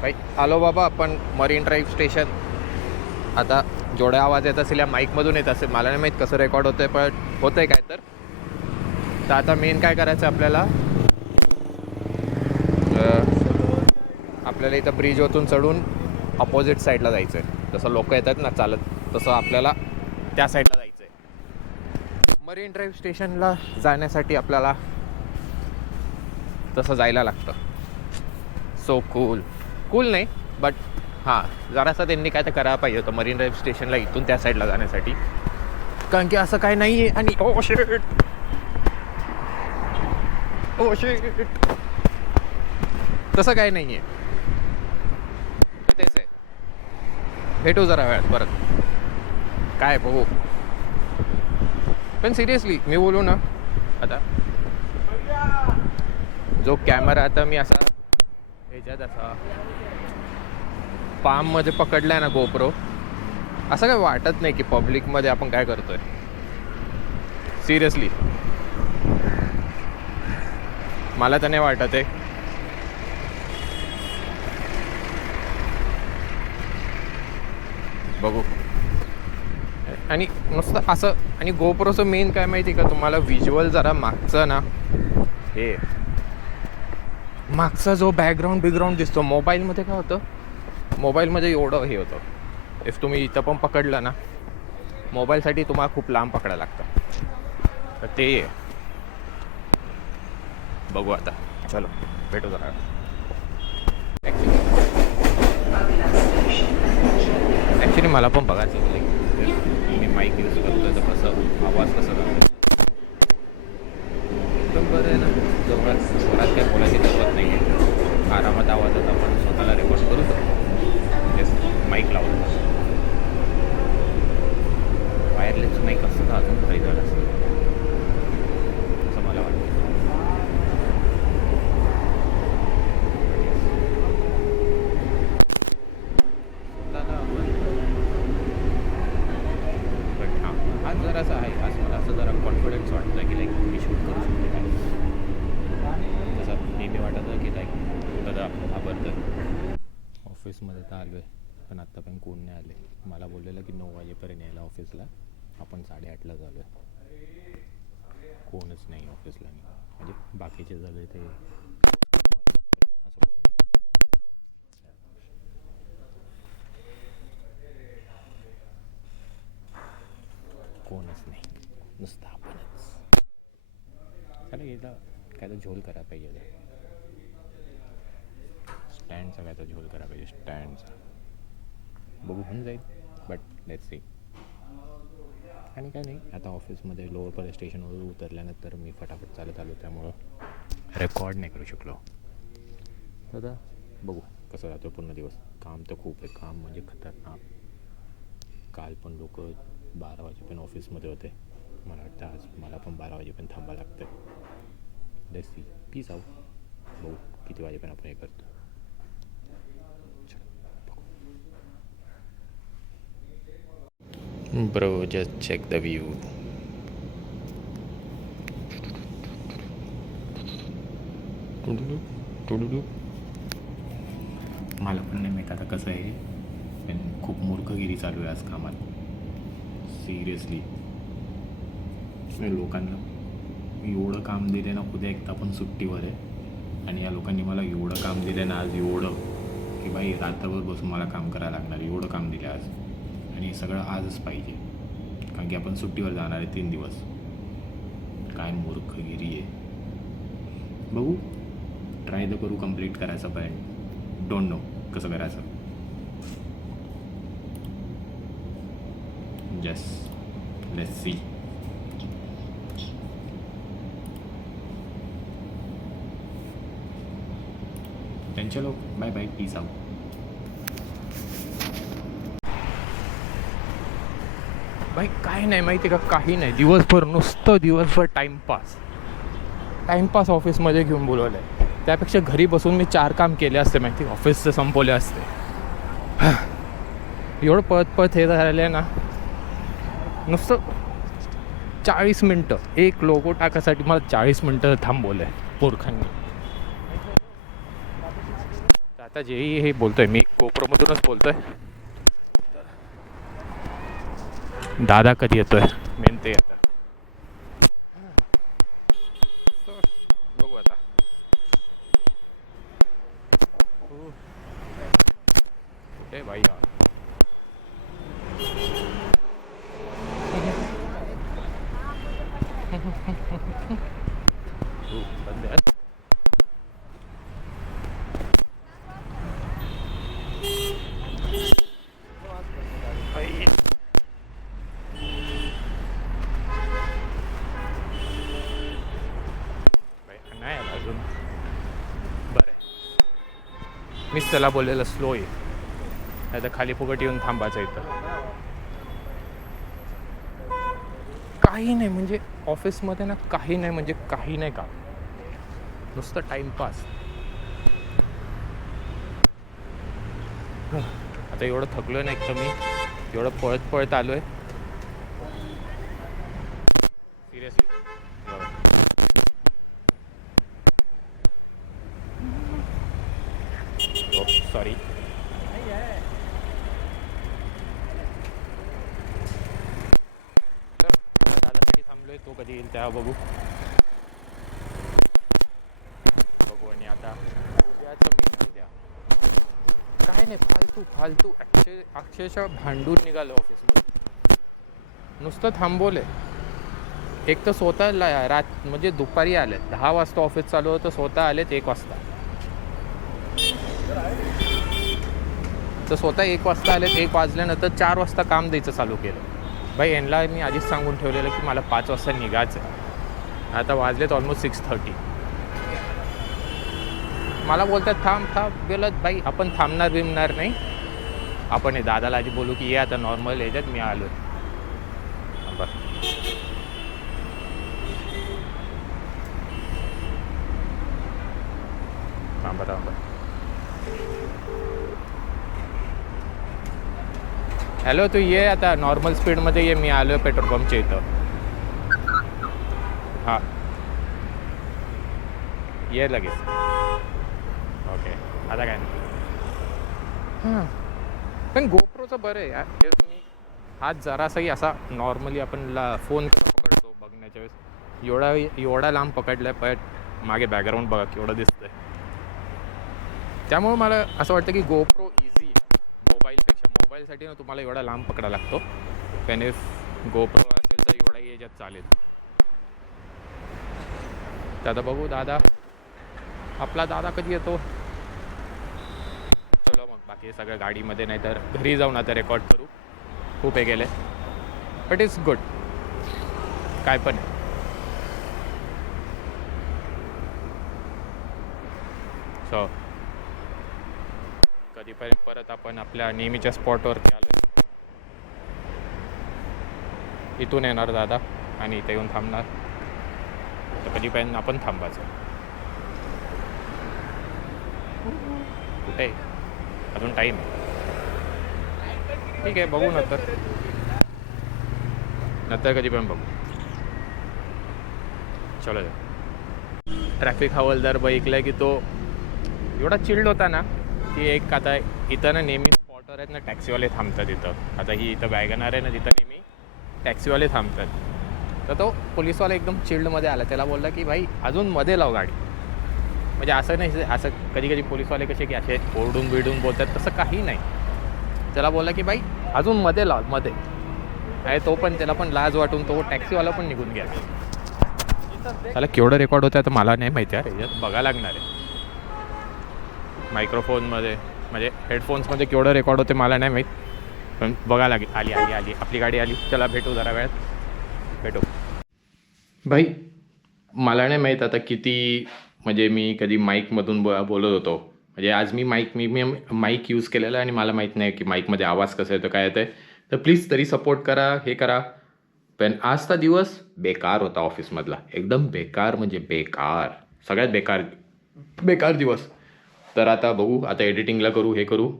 भाई आलो बाबा आपण मरीन ड्राईव्ह स्टेशन. आता जेवढा आवाज येत असेल या माईकमधून येत असेल, मला नाही माहीत कसं रेकॉर्ड होतं आहे, पण होतं आहे काय तर आता मेन काय करायचं आपल्याला, आपल्याला इथं ब्रिजवरून चढून अपोजिट साईडला जायचं आहे. जसं लोक येतात ना चालत, तसं आपल्याला त्या साईडला जायचं आहे. मरीन ड्राईव्ह स्टेशनला जाण्यासाठी आपल्याला तसं जायला लागतं. सो कूल नाही, बट हां जरासं त्यांनी काय तर करायला पाहिजे होतं मरीन ड्राईव्ह स्टेशनला इथून त्या साईडला जाण्यासाठी, कारण की असं काय नाही आहे. आणि ओ शिट तसं काय नाही आहे. तेच आहे, भेटू जरा वेळात परत काय बघू. पण सिरियसली मी बोलू ना, आता जो कॅमेरा आता मी असा ह्याच्यात असा पाममध्ये पकडला आहे ना गोप्रो, असं काय वाटत नाही की पब्लिकमध्ये आपण काय करतोय. सिरियसली मला तर नाही वाटत आहे. बघू. आणि नुसतं असं, आणि गोप्रोचं मेन काय माहिती का तुम्हाला, व्हिज्युअल जरा मागचं ना, हे मागचा जो बॅकग्राऊंड दिसतो मोबाईलमध्ये काय होतं, मोबाईलमध्ये एवढं हे होतं. इफ तुम्ही इथं पण पकडलं ना, मोबाईलसाठी तुम्हाला खूप लांब पकडायला लागतं. तर ते बघू आता, चलो भेटू जरा. ॲक्च्युली मला पण बघायचं मी माईक यूज करतो तर कसं आवाज कसा जातो. पण बरं आहे ना, जोरात काय बोलायची जरूरत नाही आहे. आरामात आवाजात आपण स्वतःला रेकॉर्ड करू शकतो. येस, माईक लावून. वायरलेस माईक असतं तर अजून खरी झालं असतं असं मला वाटतं. बट हां, आज जरासं आहे, आज मला असं जरा कॉन्फिडन्स वाटतं की लाईक मी शूट करू शकते काय. तसं नेहमी वाटतं की लाईक दादा घाबरतं. ऑफिसमध्ये तर आलो आहे, पण आत्ता पण कोण नाही आले. मला बोललेलं की 9 वाजेपर्यंत यायला ऑफिसला, आपण 8:30ला झालो आहे. कोणच नाही ऑफिसला. नाही म्हणजे बाकीचे झाले ते असं कोण नाही. कोणच नाही, नुसतं आपणच. चला याला काय तर झोल करायला पाहिजे. स्टँडचा काय तर झोल करायला पाहिजे, स्टँडचा. बघू होऊन जाईल, बट लेट्स सी. आणि काय नाही, आता ऑफिसमध्ये लोअर पोलीस स्टेशनवर उतरल्यानंतर मी फटाफट चालत आलो, त्यामुळं रेकॉर्ड नाही करू शकलो. दादा बघू कसं जातो पूर्ण दिवस. काम तर खूप आहे, काम म्हणजे खतरनाक. काल पण लोक 12 वाजेपर्यंत ऑफिसमध्ये होते. मला वाटतं आज मला पण 12 वाजेपर्यंत थांबावं लागतं. Let's see, peace out. बघू किती वाजेपर्यंत आपण हे करतो. Bro, just check the view. मला पण नाही माहीत आता कसं आहे, पण खूप मूर्खगिरी चालू आहे आज कामात. सिरियसली लोकांना एवढं काम दिले ना, उद्या एकदा पण सुट्टीवर आहे, आणि या लोकांनी मला एवढं काम दिलं ना आज, एवढं की बाई रात्रभर बसून मला काम करायला लागणार. एवढं काम दिलं आज, आणि सगळं आजच पाहिजे, कारण की आपण सुट्टीवर जाणार आहे 3 दिवस. काय मूर्खगिरी आहे. बघू, ट्राय तर करू कंप्लीट करायचं, पण डोंट नो कसं करायचं. Just let's see. चलो बाय बाय, पीस आउट. भाई काय नाही माहिती का, काही नाही. दिवसभर नुसतं दिवसभर टाईमपास ऑफिसमध्ये घेऊन बोलवलं आहे. त्यापेक्षा घरी बसून मी 4 काम केले असते माहिती, ऑफिसचं संपवले असते. एवढं पळत हे झालेलं आहे ना, नुसतं 40 मिनटं एक लोगो टाकायसाठी मला 40 मिनटं थांबवलं आहे मूर्खांनी. तर आता जेही हे बोलतोय मी गोप्रोमधूनच बोलतोय. दादा कधी येतोय मेन ते आता बघू आता. कुठे भाई बंद आहे. नाही आला अजून. बरं मीच त्याला बोललेलं स्लो आहे, नाही तर खाली फुकट येऊन थांबायचं इथं. काही नाही म्हणजे ऑफिसमध्ये ना, काही नाही म्हणजे काही नाही का, नुसतं टाईमपास. आता एवढं थकलो नाही तर मी, एवढं पळत पळत आलो आहे सिरियसली. सॉरी. तर दादासाठी थांबलोय, तो कधी येईल तेव्हा बघू. आणि आता उद्याचं मेन उद्या काय नाही, फालतू फालतू अक्षरशः भांडून निघालो ऑफिसमध्ये. नुसतं थांबवलंय. एक तर स्वतः रात म्हणजे दुपारी आले 10 वाजता ऑफिस चालू होतं, स्वतः आलेत 1 वाजता. तर स्वतः 1 वाजता आलेत, 1 वाजल्यानंतर 4 वाजता काम द्यायचं चालू केलं. भाई यांना मी आधीच सांगून ठेवलेलं की मला 5 वाजता निघायचं आहे. आता वाजलेत ऑलमोस्ट 6:30. मला बोलतात थांब थांब. बोलत बाई आपण थांबणार बिमणार नाही, आपण हे दादाला आधी बोलू की ये आता नॉर्मल याच्यात मी आलो आहे. बरं थांबा थांबा. हॅलो तू ये आता नॉर्मल स्पीडमध्ये ये, मी आलो आहे पेट्रोल पंपच्या इथं. हां ये लगेच. ओके आता काय नाही. हां पण गोप्रोचं बरं आहे यार, मी हात जरासाही असा नॉर्मली आपण फोन कसा पकडतो बघण्याच्या वेळेस एवढा लांब पकडला आहे. पण मागे बॅकग्राऊंड बघा केवढं दिसतंय. त्यामुळं मला असं वाटतं की गोप्रो इझी मोबाईलपेक्षा. मोबाईलसाठी ना तुम्हाला एवढा लांब पकडायला लागतो, पण इफ गोप्रो असेल तर एवढा याच्यात चालेल. तर आता बघू दादा, आपला दादा कधी येतो. चलो मग बाकी सगळं गाडीमध्ये, नाही तर घरी जाऊन आता रेकॉर्ड करू. खूप हे गेले बट इट्स गुड. काय पण आहे. सो कधीपर्यंत परत आपण आपल्या नेहमीच्या स्पॉटवरती आलो. इथून येणार दादा आणि इथे येऊन थांबणार. तर कधीपर्यंत आपण थांबायचं. कुठे अजून टाईम ठीक आहे, बघू नंतर कधीपर्यंत बघू. चलो ट्रॅफिक हवालदार बघितलं की तो एवढा चिल्ड होता ना की एक आता इथं ना नेहमी स्पॉटवर आहेत ना टॅक्सीवाले थांबतात इथं. आता ही इथं वॅगनार आहे ना, तिथं नेहमी टॅक्सीवाले थांबतात. तर तो पोलिसवाला एकदम चिल्डमध्ये आला. त्याला बोलला की भाई अजून मध्ये लाव गाडी. म्हणजे असं नाही, असं कधी कधी पोलिसवाले कसे की असे ओरडून बिडून बोलतात, तसं काही नाही. त्याला बोलला की बाई अजून मध्ये लाव मध्ये. आणि तो पण त्याला पण लाज वाटून तो टॅक्सीवाला पण निघून गेला. त्याला केवढं रेकॉर्ड होतं आता मला नाही माहिती आहे, याच्यात बघायला लागणार आहे. मायक्रोफोनमध्ये म्हणजे हेडफोन्समध्ये केवढं रेकॉर्ड होते मला नाही माहीत, पण बघायला लागेल. आली आपली गाडी आली. चला भेटू जरा वेळात भेटू. भाई मला नाही माहीत आता किती, म्हणजे मी कधी माईकमधून बोलत होतो. म्हणजे आज मी माईक यूज केलेला आहे आणि मला माहीत नाही की माईकमध्ये आवाज कसा येतो काय येतं. तर प्लीज तरी सपोर्ट करा, हे करा. पण आजचा दिवस बेकार होता ऑफिसमधला, एकदम बेकार म्हणजे बेकार, सगळ्यात बेकार दिवस. तर आता बघू, आता एडिटिंगला करू, हे करू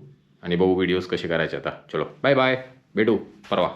आणि बघू व्हिडिओज कसे करायचे आता. चलो बाय बाय, भेटू परवा.